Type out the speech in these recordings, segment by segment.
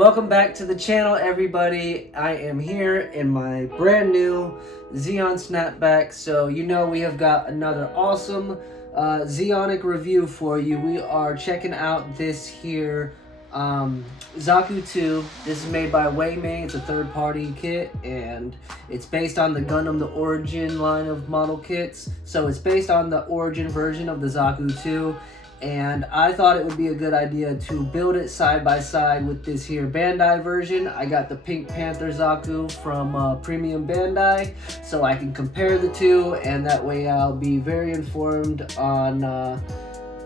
welcome back to the channel, everybody. I am here in my brand new Zeon snapback. So you know we have got another awesome Zeonic review for you. We are checking out this here Zaku 2. This is made by weimei. It's a third-party kit, and it's based on the Gundam The Origin line of model kits. So it's based on the Origin version of the Zaku 2. And I thought it would be a good idea to build it side by side with this here Bandai version. I got the Pink Panther Zaku from Premium Bandai, so I can compare the two, and that way I'll be very informed on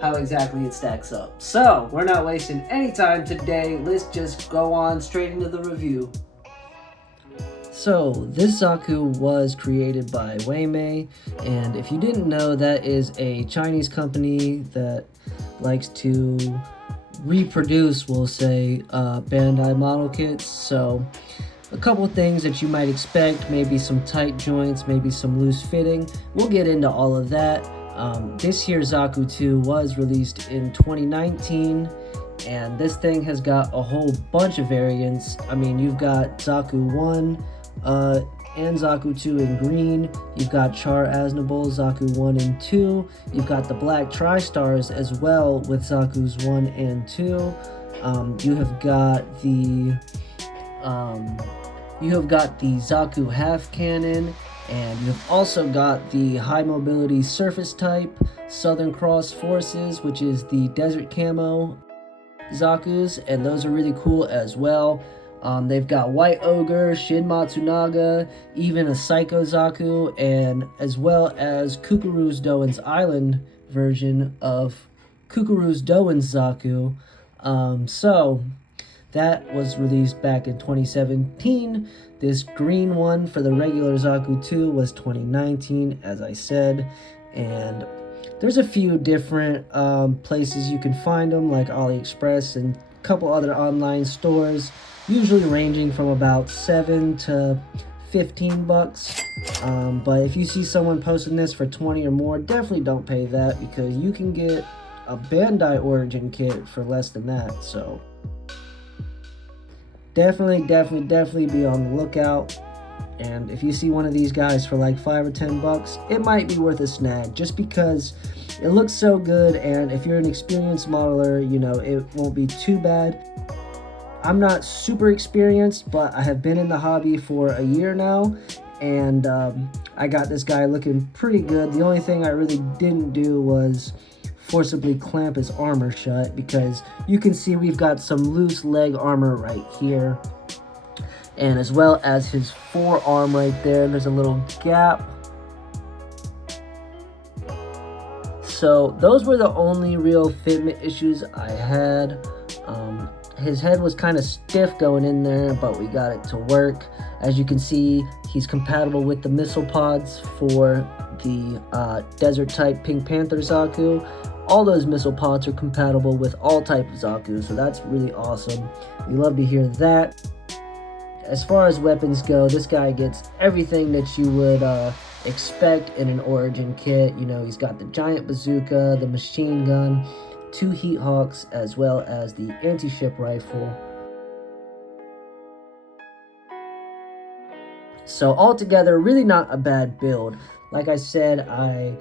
how exactly it stacks up. So, we're not wasting any time today. Let's just go on straight into the review. So, this Zaku was created by weimei, and if you didn't know, that is a Chinese company that likes to reproduce, we'll say, Bandai model kits. So, a couple things that you might expect, maybe some tight joints, maybe some loose fitting. We'll get into all of that. This here Zaku 2 was released in 2019. And this thing has got a whole bunch of variants. I mean, you've got Zaku 1 and Zaku 2 in green. You've got Char Aznable, Zaku 1 and 2. You've got the black Tri-Stars as well with Zaku's 1 and 2. You have got the Zaku half cannon, and you've also got the high mobility surface type Southern Cross Forces, which is the desert camo Zakus, and those are really cool as well. They've got White Ogre, Shin Matsunaga, even a Psycho Zaku, and as well as Kukuru's Doan's Island version of Kukuru's Doan's Zaku. So that was released back in 2017. This green one for the regular Zaku 2 was 2019, as I said, and there's a few different places you can find them, like AliExpress and a couple other online stores, usually ranging from about $7 to $15. But if you see someone posting this for 20 or more, definitely don't pay that, because you can get a Bandai Origin kit for less than that. So definitely be on the lookout. And if you see one of these guys for like $5 or $10, it might be worth a snag, just because it looks so good. And if you're an experienced modeler, you know, it won't be too bad. I'm not super experienced, but I have been in the hobby for a year now, and I got this guy looking pretty good. The only thing I really didn't do was forcibly clamp his armor shut, because you can see we've got some loose leg armor right here, and as well as his forearm right there, there's a little gap. So those were the only real fitment issues I had. His head was kind of stiff going in there, but we got it to work. As you can see, he's compatible with the missile pods for the desert type Pink Panther Zaku. All those missile pods are compatible with all type of Zaku, so that's really awesome. We love to hear that. As far as weapons go, this guy gets everything that you would expect in an Origin kit. You know, he's got the giant bazooka, the machine gun, 2 heat hawks, as well as the anti-ship rifle. So altogether, really not a bad build. Like I said, I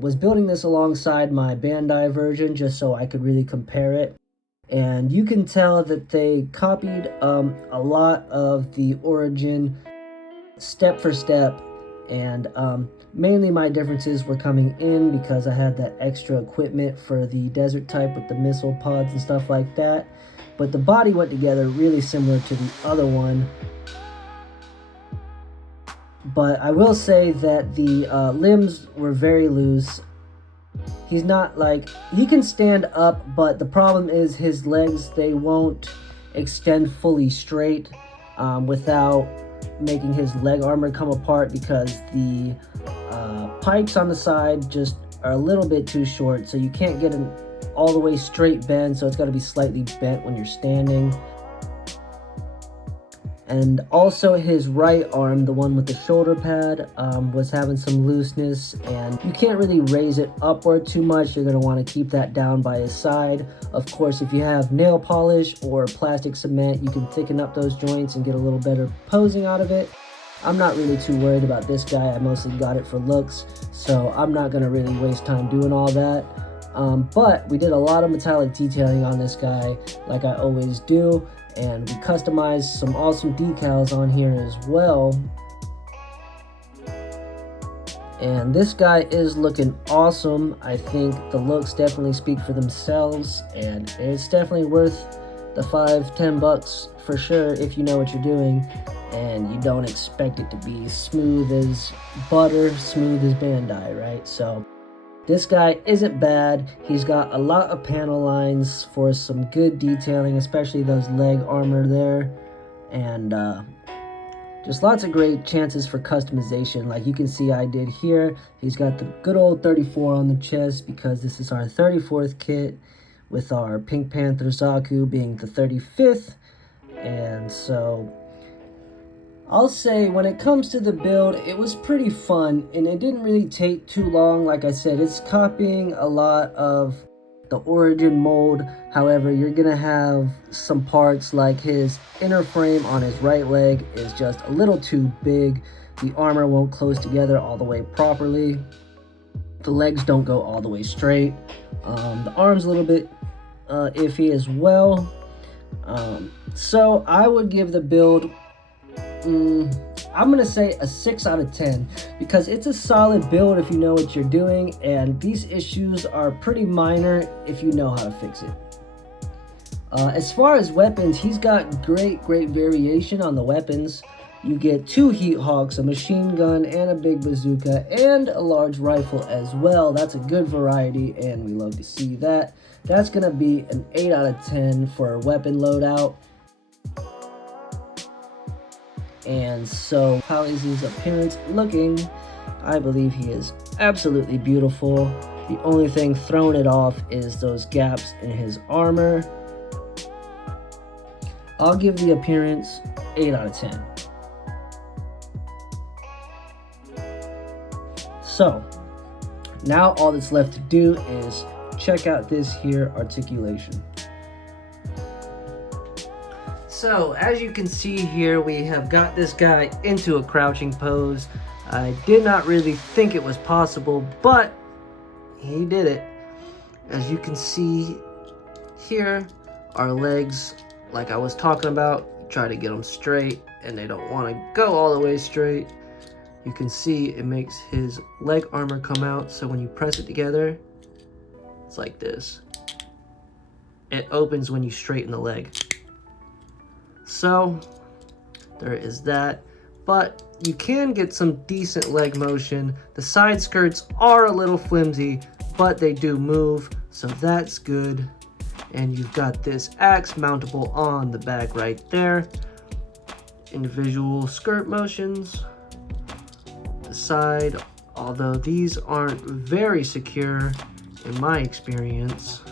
was building this alongside my Bandai version just so I could really compare it. And you can tell that they copied a lot of the Origin step for step, and mainly my differences were coming in because I had that extra equipment for the desert type with the missile pods and stuff like that. But the body went together really similar to the other one. But I will say that the limbs were very loose. He's not like, he can stand up, but the problem is his legs, they won't extend fully straight without making his leg armor come apart, because the pikes on the side just are a little bit too short, so you can't get an all the way straight bend, so it's got to be slightly bent when you're standing. And also his right arm, the one with the shoulder pad, was having some looseness, and you can't really raise it upward too much. You're going to want to keep that down by his side. Of course, if you have nail polish or plastic cement, you can thicken up those joints and get a little better posing out of it. I'm not really too worried about this guy. I mostly got it for looks, so I'm not going to really waste time doing all that. But we did a lot of metallic detailing on this guy, like I always do, and we customized some awesome decals on here as well. And this guy is looking awesome. I think the looks definitely speak for themselves, and it's definitely worth the $5-10 bucks for sure if you know what you're doing and you don't expect it to be smooth as butter, smooth as Bandai, right? So this guy isn't bad. He's got a lot of panel lines for some good detailing, especially those leg armor there, and just lots of great chances for customization. Like you can see I did here. He's got the good old 34 on the chest because this is our 34th kit, with our Pink Panther Zaku being the 35th. And so I'll say when it comes to the build, it was pretty fun and it didn't really take too long. Like I said, it's copying a lot of the origin mold. However, you're gonna have some parts like his inner frame on his right leg is just a little too big. The armor won't close together all the way properly. The legs don't go all the way straight. The arm's a little bit iffy as well. So I would give the build, I'm gonna say a 6 out of 10 because it's a solid build if you know what you're doing, and these issues are pretty minor if you know how to fix it. As far as weapons, he's got great variation on the weapons. You get 2 heat hawks, a machine gun, and a big bazooka, and a large rifle as well. That's a good variety, and we love to see that. That's gonna be an 8 out of 10 for a weapon loadout. And so, how is his appearance looking? I believe he is absolutely beautiful. The only thing throwing it off is those gaps in his armor. I'll give the appearance 8 out of 10. So, now all that's left to do is check out this here articulation. So, as you can see here, we have got this guy into a crouching pose. I did not really think it was possible, but he did it. As you can see here, our legs, like I was talking about, try to get them straight, and they don't want to go all the way straight. You can see it makes his leg armor come out, so when you press it together, it's like this. It opens when you straighten the leg. So, there is that. But you can get some decent leg motion. The side skirts are a little flimsy, but they do move, so that's good. And you've got this axe mountable on the back right there. Individual skirt motions. The side, although these aren't very secure in my experience,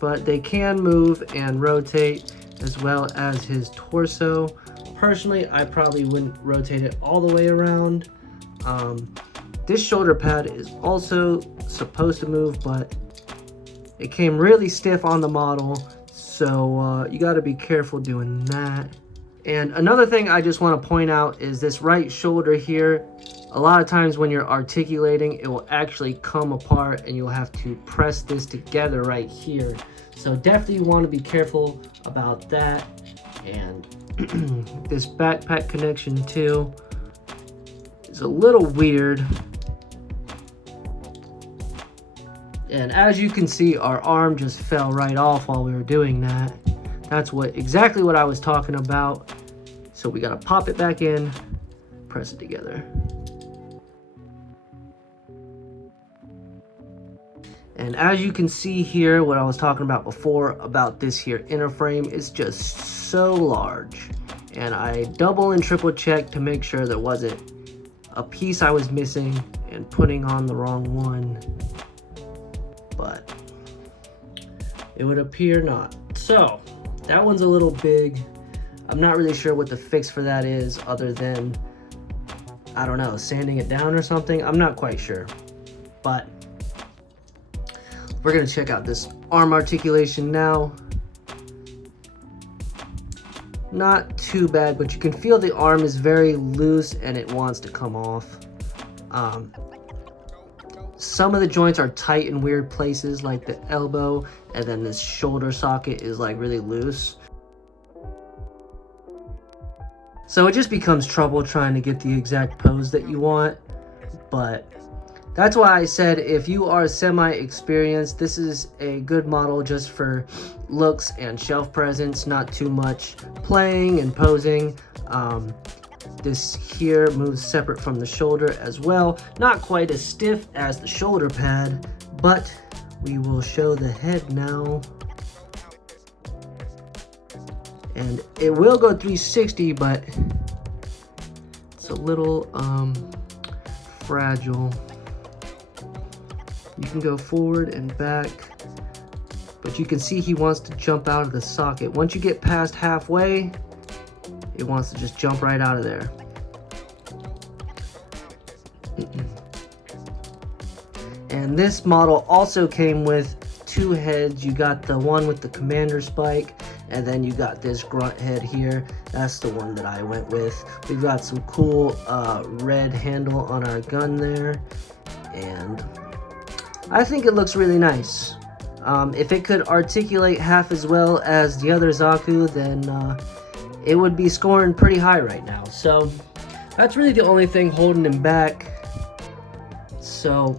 but they can move and rotate, as well as his torso. Personally, I probably wouldn't rotate it all the way around. This shoulder pad is also supposed to move, but it came really stiff on the model, so you got to be careful doing that. And another thing I just want to point out is this right shoulder here. A lot of times when you're articulating, it will actually come apart and you'll have to press this together right here. So definitely want to be careful about that. And this backpack connection too is a little weird. And as you can see, our arm just fell right off while we were doing that. That's exactly what I was talking about. So we gotta pop it back in, press it together. And as you can see here, what I was talking about before about this here inner frame is just so large. And I double and triple checked to make sure there wasn't a piece I was missing and putting on the wrong one. But it would appear not. So that one's a little big. I'm not really sure what the fix for that is other than, I don't know, sanding it down or something. I'm not quite sure. But we're gonna check out this arm articulation now. Not too bad, but you can feel the arm is very loose and it wants to come off. Some of the joints are tight in weird places, like the elbow, and then this shoulder socket is like really loose. So it just becomes trouble trying to get the exact pose that you want. But that's why I said if you are semi-experienced, this is a good model just for looks and shelf presence, not too much playing and posing. This here moves separate from the shoulder as well. Not quite as stiff as the shoulder pad, but we will show the head now. And it will go 360, but it's a little fragile. You can go forward and back, but you can see he wants to jump out of the socket. Once you get past halfway, it wants to just jump right out of there. And this model also came with two heads. You got the one with the commander spike, and then you got this grunt head here. That's the one that I went with. We've got some cool red handle on our gun there, and I think it looks really nice. If it could articulate half as well as the other Zaku, then it would be scoring pretty high right now. So that's really the only thing holding him back. So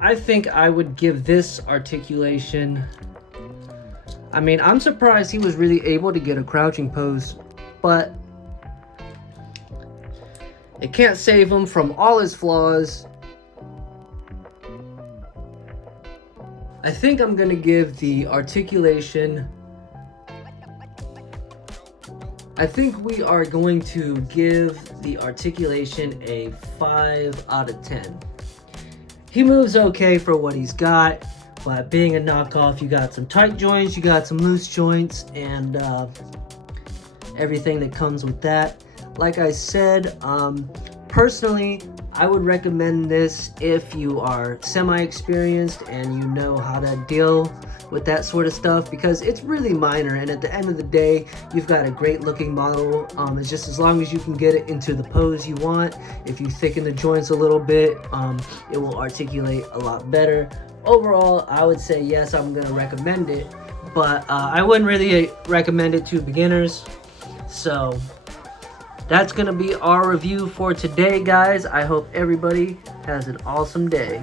I think I would give this articulation, I mean, I'm surprised he was really able to get a crouching pose, but it can't save him from all his flaws. I think I'm gonna give the articulation, I think we are going to give the articulation a 5 out of 10. He moves okay for what he's got, but being a knockoff, you got some tight joints, you got some loose joints, and everything that comes with that. Like I said, personally, I would recommend this if you are semi-experienced and you know how to deal with that sort of stuff, because it's really minor, and at the end of the day, you've got a great looking model. It's just as long as you can get it into the pose you want. If you thicken the joints a little bit, it will articulate a lot better. Overall, I would say yes, I'm gonna recommend it, but I wouldn't really recommend it to beginners. So that's gonna be our review for today, guys. I hope everybody has an awesome day.